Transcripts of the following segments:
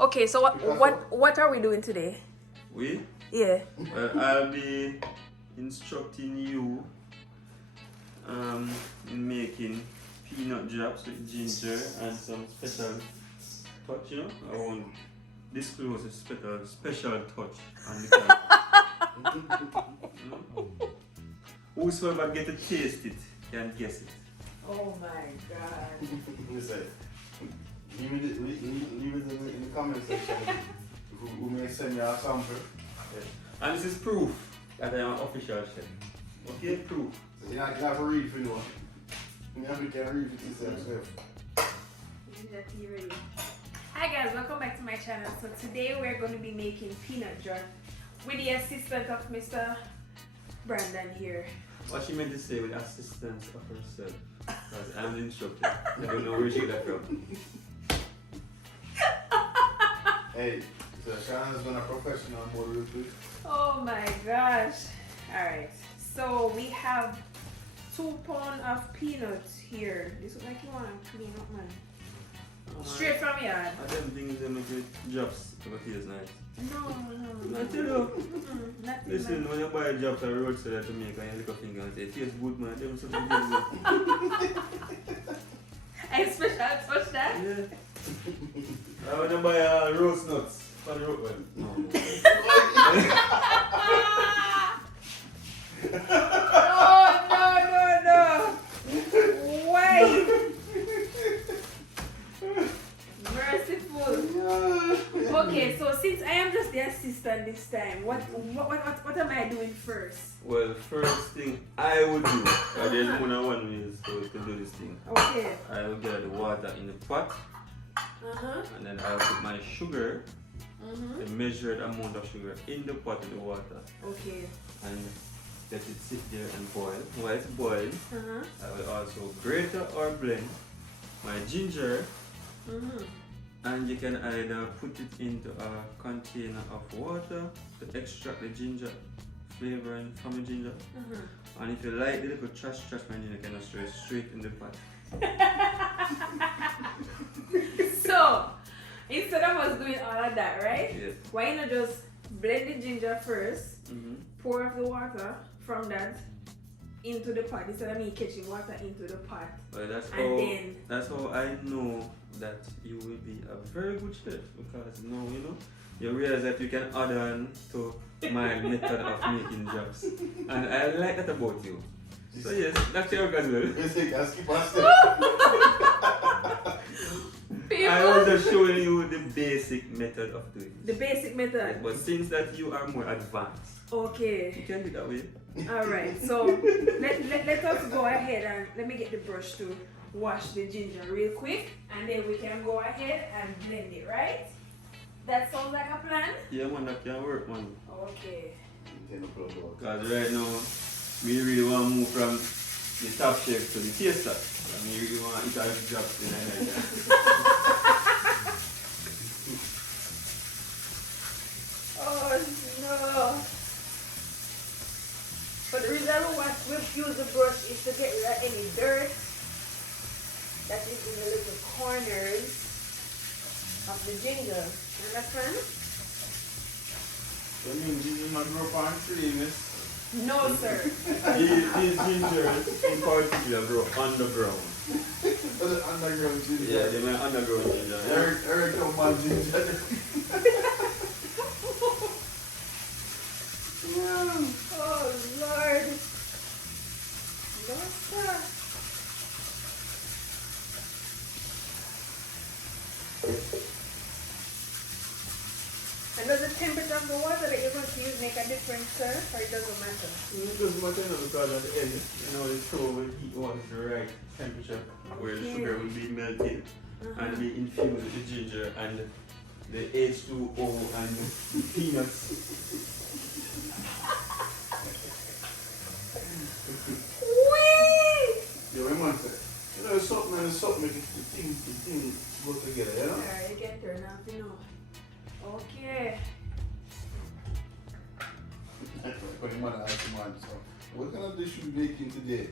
Okay, so what are we doing today? We? Yeah. Well, I'll be instructing you in making peanut drops with ginger and some special touch, you know? I won't disclose a special touch on the camera. Whosoever get to taste it can guess it. Oh my god. Leave it in the comment section. Who may send me a sample. Yeah. And this is proof that I am an official chef. Okay, proof. So you have to read for you. You have to read for yourself. Hi guys, welcome back to my channel. So today we're going to be making peanut drop with the assistance of Mr. Brandon here. What she meant to say with assistance of herself. Because I'm the instructor. I don't know where she got from. Hey, so Shana's been a professional mode real quick. Oh my gosh. Alright, so we have 2 pounds of peanuts here. This looks like you want to clean up, man. Oh, Straight from yard. I don't think they make it drops to taste nice. No. I tell you. Nothing. Listen, when you buy drops at roadside to make and you look a finger and say, it tastes good, man. Them something tastes good. I special touch that? Yeah. I want to buy roast nuts for the road. Well, no. No. Why? Merciful. Okay, so since I am just the assistant this time, what am I doing first? Well, first thing I would do, there's more than one way so to do this thing. Okay. I will get the water in the pot, and then I'll put my sugar, the measured amount of sugar in the pot in the water. Okay. And let it sit there and boil. While it's boiling, I will also grate or blend my ginger, and you can either put it into a container of water to extract the ginger flavor from the ginger, and if you like the little trash man, you can just throw it straight in the pot. So instead of us doing all of that, right? Yes. Why not just blend the ginger first, pour off the water from that into the pot instead of me catching water into the pot. Well, then that's how I know that you will be a very good chef, because now you realize that you can add on to my method of making drops, and I like that about you. So yes, that's your as well. Let's keep on step. I was just showing you the basic method of doing it. The basic method. But since that you are more advanced, okay. you can do that way. Alright, so let us go ahead and let me get the brush to wash the ginger real quick, and then we can go ahead and blend it, right? That sounds like a plan? Yeah man, that can work man. Okay. Because right now, we really want to move from the top chef to the taster. And we really want to eat our drops in Nigeria. Oh no. But the reason why we've used the brush is to get rid of any dirt that is in the little corners of the ginger. You understand? That means you did not grow up on tree, miss. No, sir. These gingers in particular grow underground. Underground ginger. Yeah, they might underground ginger. Eric don't mind ginger. Oh Lord. No, sir. And does the temperature of the water that you're going to use make a difference, sir? Or it doesn't matter? It doesn't matter because at the end, the stove will heat water to the right temperature where the sugar will be melted and be infused with the ginger and the H2O and the peanuts. Whee! Yo, man, something and something make the thing go together, you know? Alright, you can turn off, you know. Okay. When the mother asked the man, so, what kind of dish you making today?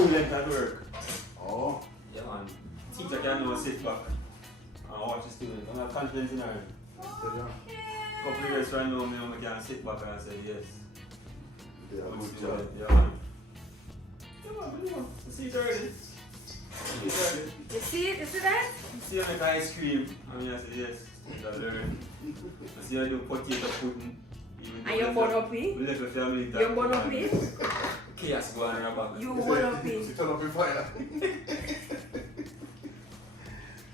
student at work. Oh. Yeah, man. Teacher can now sit back and watch the student. I'm not confident in her. Couple of years right now, I can sit back and say yes. Yeah, Good good student. job. Yeah, man. Come on, come on. See it already. See it already. You see it? You see that? See you make ice cream. I mean, I say yes. I learn. I see you do potato pudding. And you born up in? We left the family. You born up in? Chaos going on about. You born up in? She turn up in fire.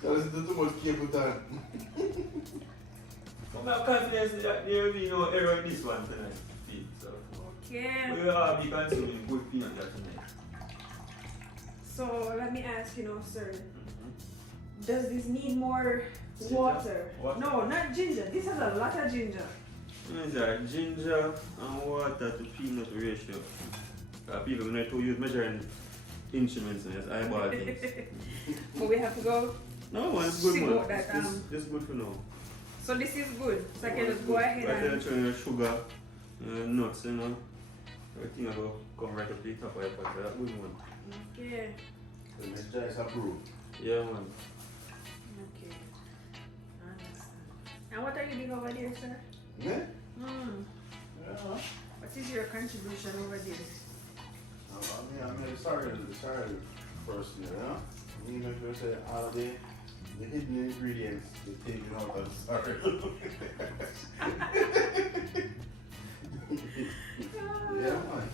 So listen to too much cable time. I'm not confident that there will be no error in this one tonight. So Okay. we will all be consuming good peanut butter tonight. So let me ask you now, sir. Does this need more water? Water? No, not ginger. This has a lot of ginger. Ginger and water to peanut ratio. People need to use measuring instruments and just eyeball things. But we have to go. No, it's good See man. what that, It's good for now. So this is good. So I can just go ahead Right and. there, sugar, nuts, you know. Everything will come right up to the top of your pot. That's good one. Okay. The Mr. is approved. Yeah, man. Okay. I understand. And what are you doing over there, sir? Yeah? Hmm. Yeah. What is your contribution over there? I'm sorry first, you know? You make sure say all the hidden ingredients they taken out of sorry. Yeah, man.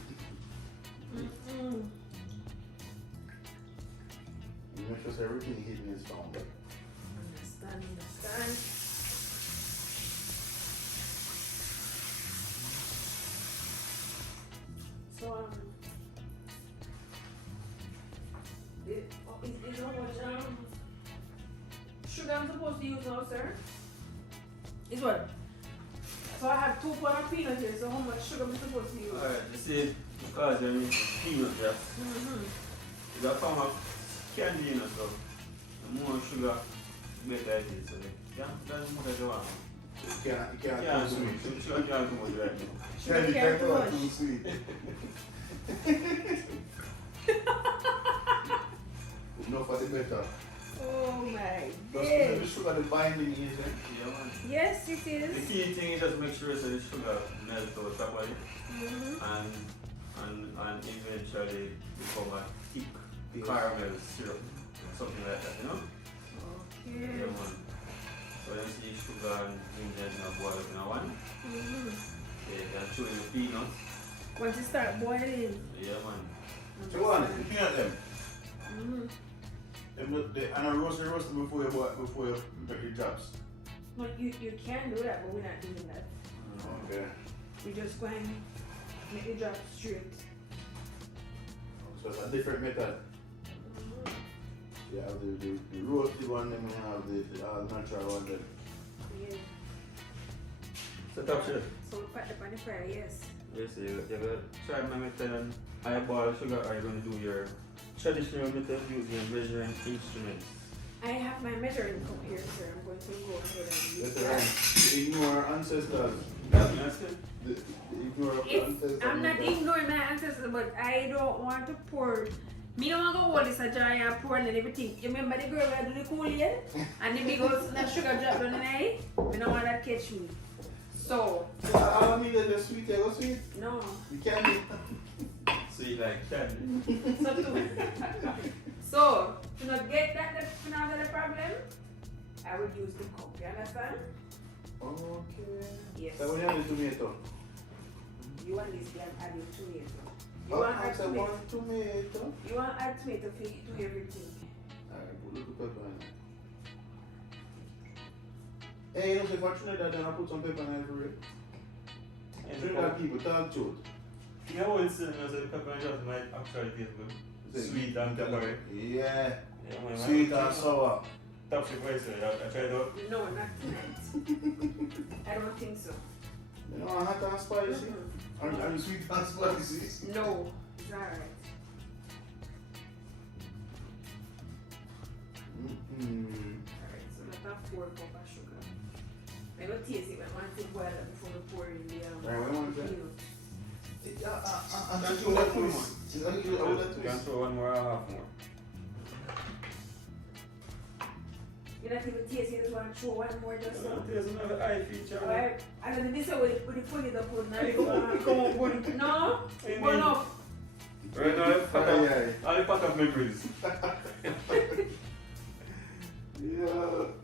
Mm-mm. You make sure say everything hidden is found. Understand. So, is how much sugar I'm supposed to use now, sir? Is what? So I have 2 pounds of peanut here, so how much sugar am I supposed to use? Alright, you see, because you're in peanut gas, Mm-hmm. you got form of candy in it, so the more sugar, the better it is. So that's more than you want. You can't Yeah, too sweet. sugar can't too much right now. Sugar You can't can't too go much. too sweet. Enough for the better. Oh my Just days. the sugar, the binding agent. Yeah, man. Yes, it The is. key thing is just make sure that the sugar melts out properly Mm-hmm. and eventually become a thick Yes. caramel syrup, something like that, you know? Okay. Yeah, man. So you see sugar and ginger and boil up in a one. Mm-hmm. Yeah, then throw in the peanuts. Once you start boiling. Yeah, man. So what? You peanut them. Mm-hmm. And I roast them before you put your chops. No, you can do that, but we're not doing that. Okay. We just go and make the drop straight. So it's a different method. You have the roasted one, then you have the natural one. Then. Yeah. So top chef. So we put the pan in the fire, yes. Yes, you're gonna try my method and eyeball sugar, or you're gonna do your traditional method using a measuring instrument. I have my measuring cup here, sir. I'm going to go ahead and use That's that. right. Ignore ancestors. That's it. Ignore ancestors. I'm not ignoring my ancestors, but I don't want to pour. Me don't want to hold this a jar and pour and everything. You remember the girl who do the Kool-Aid? And the big old that sugar drop down in the eye? We don't want that catch me. So, I mean that the sweet, go sweet. no. You can't be. Sweet like candy. So, to not get that, to not have a problem, I would use the cup. You understand? Okay. Yes. So when you have the tomato? You want this plan add your tomato. You Oh, want I add said tomato. one tomato. You want add tomato to everything. Alright, put little pepper in it. Hey, you know, if I Trinidad, then I put some pepper in it for it. Trinidad people talk truth. You know what it's saying, the pepper and just might actually taste good. Sweet and peppery. Yeah. Yeah, man, Sweet and sour. Top chef, what is it? I tried it out. No, not tonight. I don't think so. You know, hot and spicy. Mm-mm. Are you sweet and spicy? No, it's alright. Alright, so not a 4 cup of sugar. I don't taste it, but I want to boil it before we pour in the Alright, what do you want to say? peanut. And to twist. It's unusual. I would have You can twist. throw one more or half more. You're not even tasting, you just want to throw one more just now. There's another eye feature. Alright, and then this is with the put it up with Hey, now. come on, good. No? Hey, One man. up. Right now, all the part of memories. Yeah,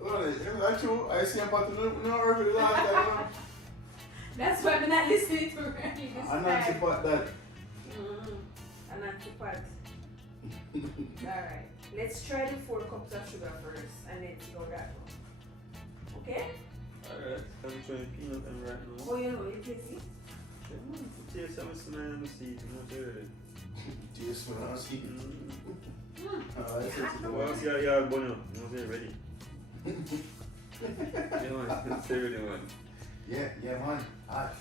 well, actually, I see about the no early last time. That's why I'm not listening to Randy this I'm not time. about that. I'm not too part. Alright, let's try the 4 cups of sugar first and then see how that goes. Okay? Alright, I'm trying peanut and right now. Oh, you know, you taste it? Taste some smell and see it. I'm not sure. Taste when I see it. That's it. Well, see how you are born up. I'm not ready. Yeah, man, it's ready, man. Yeah, man. Hot.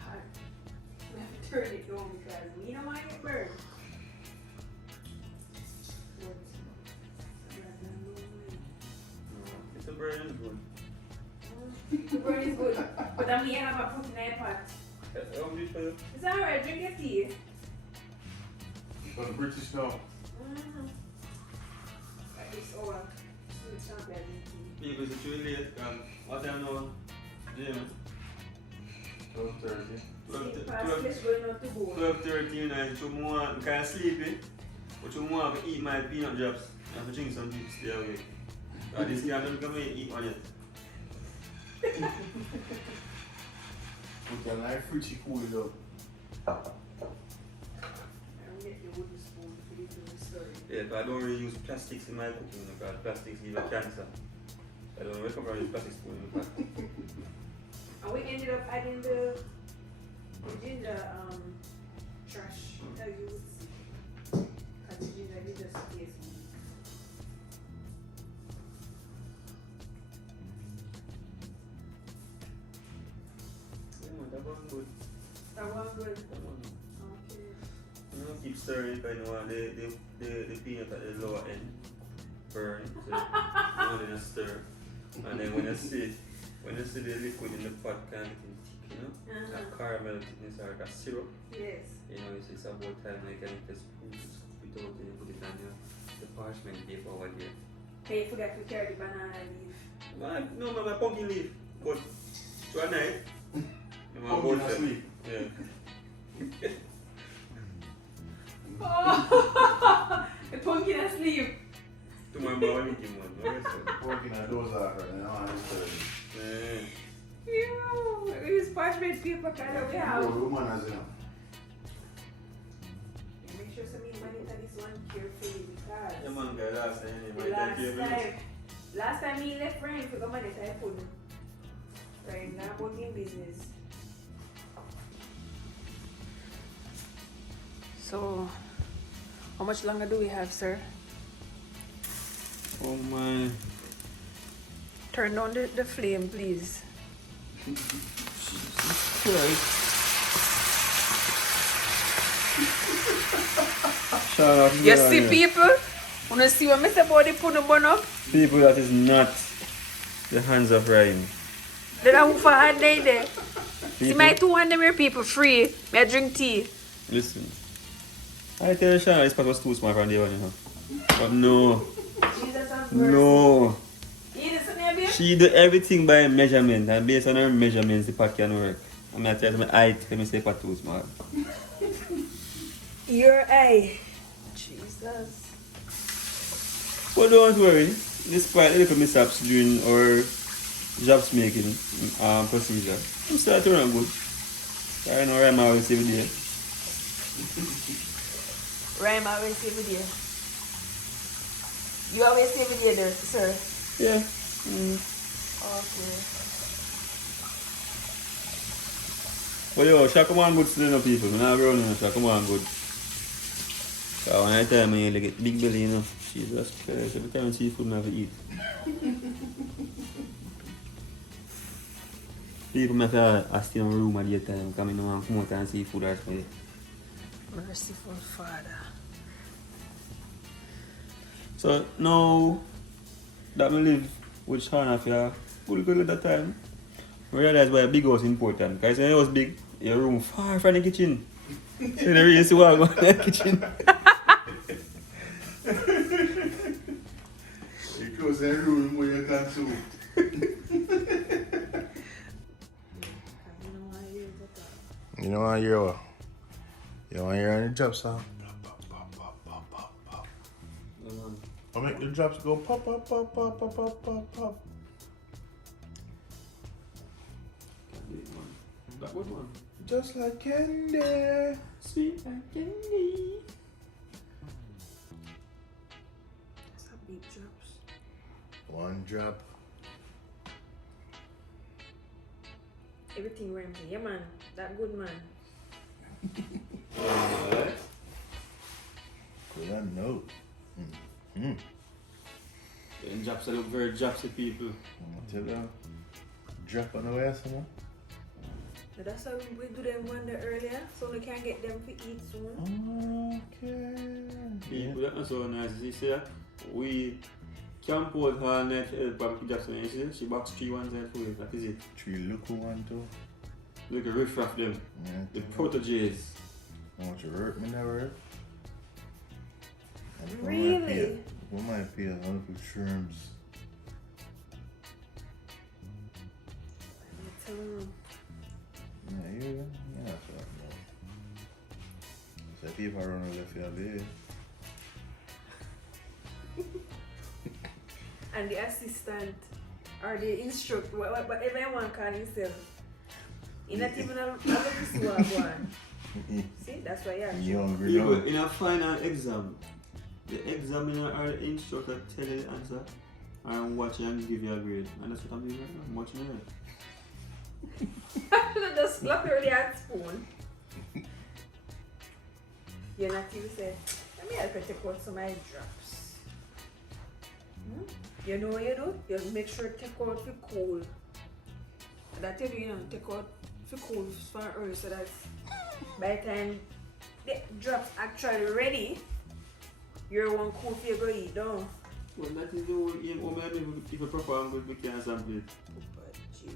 Hot. We have to turn it on because we don't want it burned. It's a burn is good. The burn is good, but I mean, I have a put in a pot. How do you feel? It's alright, drink your tea. For the British now. It's all. It's not bad. Because it's too late. What time now? Jim? 12:30. Past this going out to go. 12:30 and I'm kind of sleepy. But you want to eat my peanut drops. I have to drink some tea to stay awake. This guy don't come and eat one yet. We can like fruity cool it up. I'll get the wooden spoon for this little story. Yeah, but I don't really use plastics in my cooking because plastics give a cancer. I don't recommend plastic spoon in the pot. And we ended up adding the ginger trash that you would see. Because the ginger you just taste. Yeah, that was good. That one good. That was good. Okay. I'm gonna keep stirring if I know the peanut at the lower end burn. So I'm gonna stir. And then when you see the liquid in the pot kind of getting thick, you know? That caramel thickness or like a syrup. Yes. You know, it's about time like I can just scoop it out and you put it on the parchment paper over there. Hey, you forgot to carry the banana leaf. No, my pumpkin leaf. But tonight, Pumpkin asleep. Yeah. Oh! The pumpkin asleep. To my morning one. Working at those are her, you know, I understand. Yeah. Ew, this parchment paper kind of we have. Woman as you know. Make sure somebody monitor this one carefully because Yeah, man, guys, last time, the last time he left Ryan for the monitor I put Ryan now about in business. So, how much longer do we have, sir? Oh my. Turn down the flame, please. You see people? Wanna see what Mr. Body put the bun up? People that is not the hands of Ryan. Then I for hard day there. See my 200 mere people free. May I drink tea. Listen. I tell you, Shana, this part was too small from day one, you know. But no. Jesus have mercy. No. You listen here, babe? She do everything by measurement, and based on her measurements, the pot can work. I'm not telling my height, let me say pot too small. Your eye. Jesus. But don't worry, despite little mishaps during our jobs making procedure, I'm still turning good. I know I'm always every day. Rhyme always say with you. You always say with you there, sir. Yeah. Okay. But yo, shall come on good still, no people. I'm not running, no, shall come on good. So when I tell me you get big belly, you know, Jesus Christ, every time seafood I have to eat. People may have to stay in a room at the time, come in and come out and seafood or something. Merciful Father. So now that I live with Shana for a good at that time, I realized why a big house is important. Because when it was big, your room far from the kitchen. You never used to walk around the kitchen. You close that room where you can soup. You know what I hear what? You want to hear any drop sound? I make the drops go pop, pop, pop, pop, pop, pop, pop, pop. That good one. Just like candy. Sweet like candy. Some big drops. One drop. Everything rhymes. Yeah, man. That good man. Alright. Good I know. Mm. And drops look very dropsy people. Tell you, drop on the way, you Now that's how we do them one day earlier, so we can get them to eat soon. Okay. People that are so nice. You see that? We camp out her night Barbecue Jackson. You see? She box 3 ones and 4. That is it. 3 local one too. Look at riff raff them. Yeah, The proteges. I want you to hurt me never. Really? What might be a lot of shrooms? Tell them. Yeah, you're not sure. No. So people are on the left your bed. And the assistant or the instructor, whatever you want to call himself. He's not even a see what I want. See, that's why You you're hungry People now? in a final exam, the examiner or the instructor tell you the answer and watch you and give you a grade. And that's what I'm doing right now. I'm watching it. I should have just slapped her with the spoon. You're not even said, let me help you take out some of my drops. You know what you do? You make sure to take out the cool. And I tell you, take out the cool for early so that by the time the drops actually ready, you're one cool for you go eat, don't? Well, that is the whole aim. How many if you perform good, we can sample it.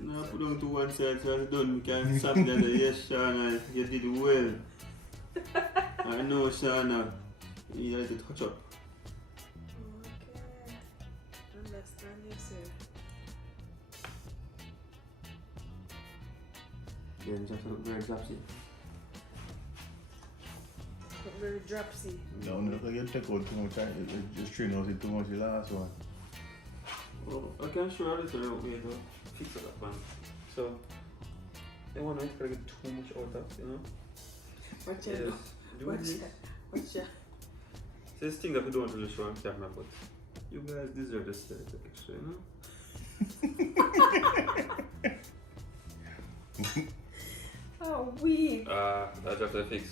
Now put on to one side so it's done. We can sample it. Yes, Shana, you did well. I know, Shana. You need to touch up. Okay. Understand yourself. Then just look very dropsy. Very dropsy. No, look like you take out too much time. Just train out it too much the last one. Well, I can show you a little way to fix it up, man. So, I want to get too much out of, you know? Watch Yes. out. Do Watch this. that. Watch out. So this thing that we don't really show on camera, but you guys deserve this extra, you know? Oh, weak. That's just a fix.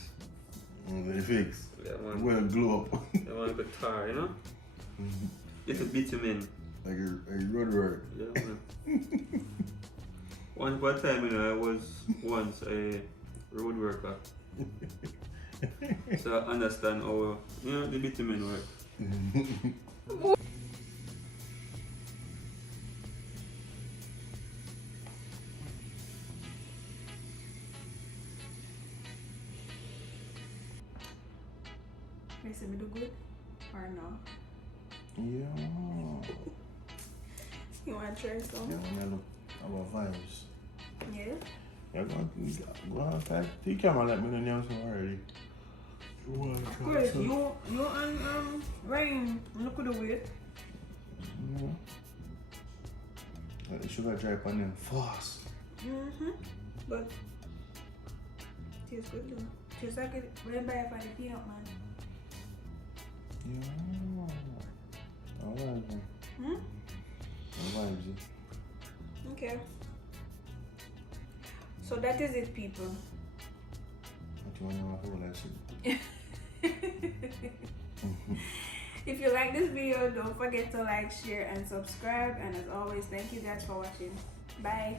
Very fix. Yeah, man. Well, glow up. I want a tar, you know? It's a bitumen. Like a road work. Yeah, man. One time, you know, I was once a road worker. So I understand how, you know, the bitumen work. You say me do good or no? Yeah. You want to try some? Yeah, when I look about vibes. Yeah. Yeah, go on, type. You can't let me know now some already. You want to try Chris, some? you and Ryan look at the weight. Yeah. Let the sugar dry on them fast. But tastes good though. Tastes like it when I buy it for the peanut man. Yeah. Alright then. Vibes. Okay. So that is it, people. What you want to know that If you like this video, don't forget to like, share, and subscribe. And as always, thank you guys for watching. Bye.